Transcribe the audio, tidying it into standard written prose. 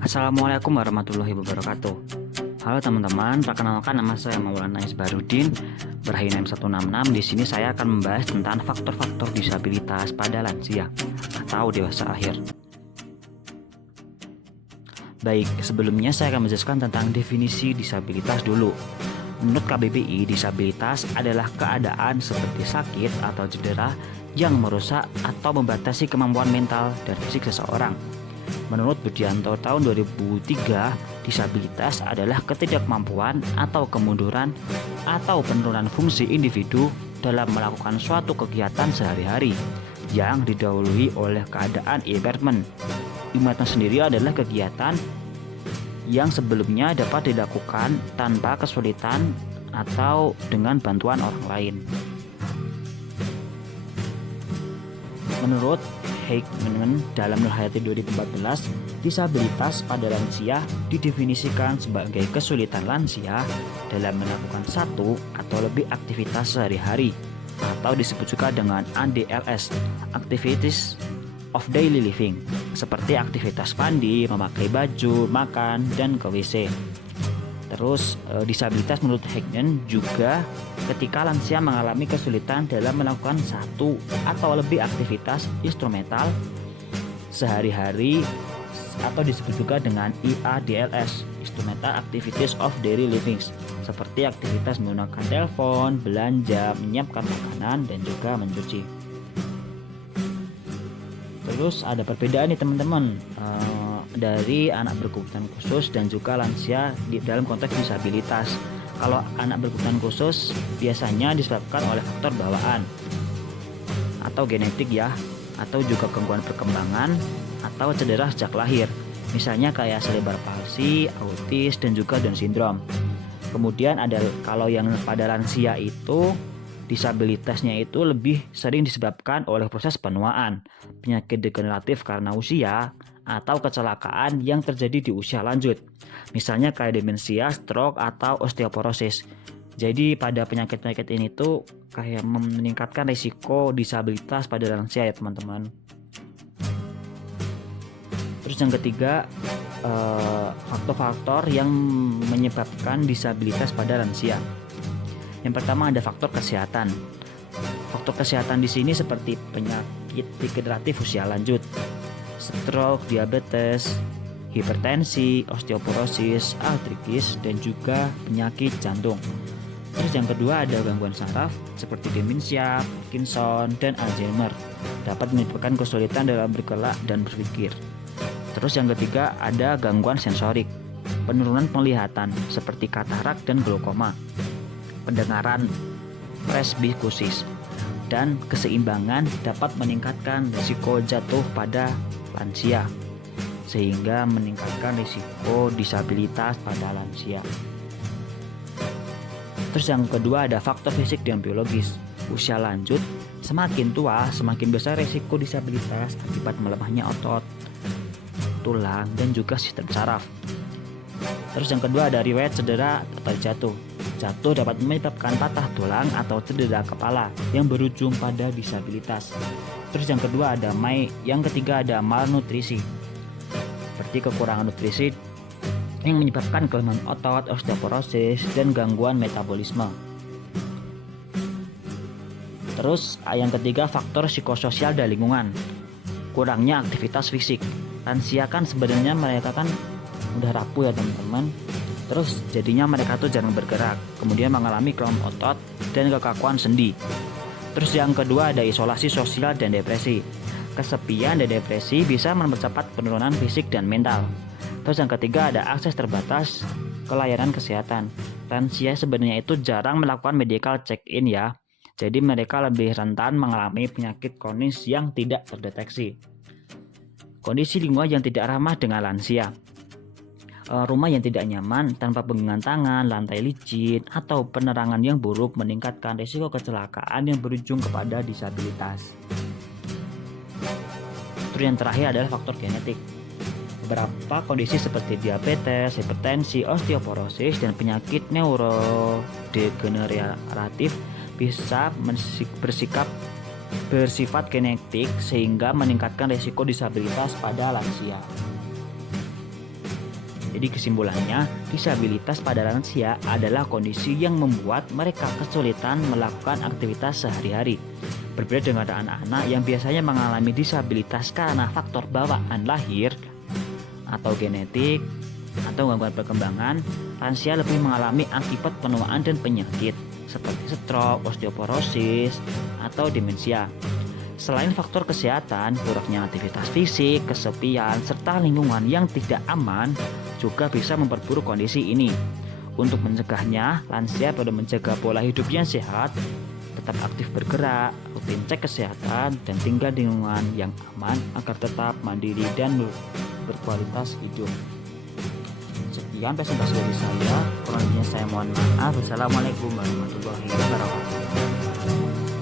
Assalamualaikum warahmatullahi wabarakatuh. Halo teman-teman, perkenalkan nama saya Maulana Isbarudin, berHINM 166. Di sini saya akan membahas tentang faktor-faktor disabilitas pada lansia atau dewasa akhir. Baik, sebelumnya saya akan menjelaskan tentang definisi disabilitas dulu. Menurut KBBI, disabilitas adalah keadaan seperti sakit atau cedera yang merusak atau membatasi kemampuan mental dan fisik seseorang. Menurut Budianto tahun 2003, disabilitas adalah ketidakmampuan atau kemunduran atau penurunan fungsi individu dalam melakukan suatu kegiatan sehari-hari yang didahului oleh keadaan impairment. Impairment sendiri adalah kegiatan yang sebelumnya dapat dilakukan tanpa kesulitan atau dengan bantuan orang lain. Menurut Heckman dalam Nur Hayati 2014, disabilitas pada lansia didefinisikan sebagai kesulitan lansia dalam melakukan satu atau lebih aktivitas sehari-hari atau disebut juga dengan ADLS, Activities of Daily Living, seperti aktivitas mandi, memakai baju, makan, dan ke WC. Terus disabilitas menurut Heckman juga ketika lansia mengalami kesulitan dalam melakukan satu atau lebih aktivitas instrumental sehari-hari atau disebut juga dengan IADLS, Instrumental Activities of Daily Living, seperti aktivitas menggunakan telepon, belanja, menyiapkan makanan, dan juga mencuci. Terus ada perbedaan nih teman-teman dari anak berkebutuhan khusus dan juga lansia di dalam konteks disabilitas. Kalau anak berkebutuhan khusus biasanya disebabkan oleh faktor bawaan atau genetik ya, atau juga gangguan perkembangan atau cedera sejak lahir. Misalnya kayak cerebral palsy, autis, dan juga Down syndrome. Kemudian ada kalau yang pada lansia itu disabilitasnya itu lebih sering disebabkan oleh proses penuaan, penyakit degeneratif karena usia, atau kecelakaan yang terjadi di usia lanjut. Misalnya kayak demensia, stroke, atau osteoporosis. Jadi pada penyakit-penyakit ini tuh kayak meningkatkan risiko disabilitas pada lansia ya teman-teman. Terus yang ketiga, faktor-faktor yang menyebabkan disabilitas pada lansia. Yang pertama ada faktor kesehatan. Faktor kesehatan di sini seperti penyakit degeneratif usia lanjut, stroke, diabetes, hipertensi, osteoporosis, artritis, dan juga penyakit jantung. Terus yang kedua ada gangguan saraf seperti demensia, Parkinson, dan Alzheimer. Dapat menyebabkan kesulitan dalam bergerak dan berpikir. Terus yang ketiga ada gangguan sensorik, penurunan penglihatan seperti katarak dan glaukoma, pendengaran, presbikusis, dan keseimbangan dapat meningkatkan risiko jatuh pada lansia sehingga meningkatkan risiko disabilitas pada lansia. Terus yang kedua ada faktor fisik dan biologis. Usia lanjut, semakin tua semakin besar risiko disabilitas akibat melemahnya otot, tulang, dan juga sistem saraf. Terus yang kedua ada riwayat cedera atau jatuh. Jatuh dapat menyebabkan patah tulang atau cedera kepala yang berujung pada disabilitas. Terus yang ketiga ada malnutrisi, seperti kekurangan nutrisi yang menyebabkan kelemahan otot, osteoporosis, dan gangguan metabolisme. Terus yang ketiga faktor psikososial dan lingkungan, kurangnya aktivitas fisik. Lansia kan sebenarnya mereka kan udah rapuh ya teman-teman. Terus jadinya mereka tuh jarang bergerak, kemudian mengalami kelemahan otot dan kekakuan sendi. Terus yang kedua ada isolasi sosial dan depresi. Kesepian dan depresi bisa mempercepat penurunan fisik dan mental. Terus yang ketiga ada akses terbatas ke layanan kesehatan. Lansia sebenarnya itu jarang melakukan medical check-in ya. Jadi mereka lebih rentan mengalami penyakit kronis yang tidak terdeteksi. Kondisi lingkungan yang tidak ramah dengan lansia. Rumah yang tidak nyaman, tanpa pegangan tangan, lantai licin, atau penerangan yang buruk meningkatkan risiko kecelakaan yang berujung kepada disabilitas. Terus yang terakhir adalah faktor genetik. Beberapa kondisi seperti diabetes, hipertensi, osteoporosis, dan penyakit neurodegeneratif bisa bersifat genetik sehingga meningkatkan risiko disabilitas pada lansia. Jadi kesimpulannya, disabilitas pada lansia adalah kondisi yang membuat mereka kesulitan melakukan aktivitas sehari-hari. Berbeda dengan anak-anak yang biasanya mengalami disabilitas karena faktor bawaan lahir atau genetik atau gangguan perkembangan, lansia lebih mengalami akibat penuaan dan penyakit seperti stroke, osteoporosis, atau demensia. Selain faktor kesehatan, buruknya aktivitas fisik, kesepian, serta lingkungan yang tidak aman juga bisa memperburuk kondisi ini. Untuk mencegahnya, lansia perlu menjaga pola hidup yang sehat, tetap aktif bergerak, rutin cek kesehatan, dan tinggal di lingkungan yang aman agar tetap mandiri dan berkualitas hidup. Sekian presentasi dari saya. Kurang lebihnya saya mohon maaf. Wassalamualaikum warahmatullahi wabarakatuh.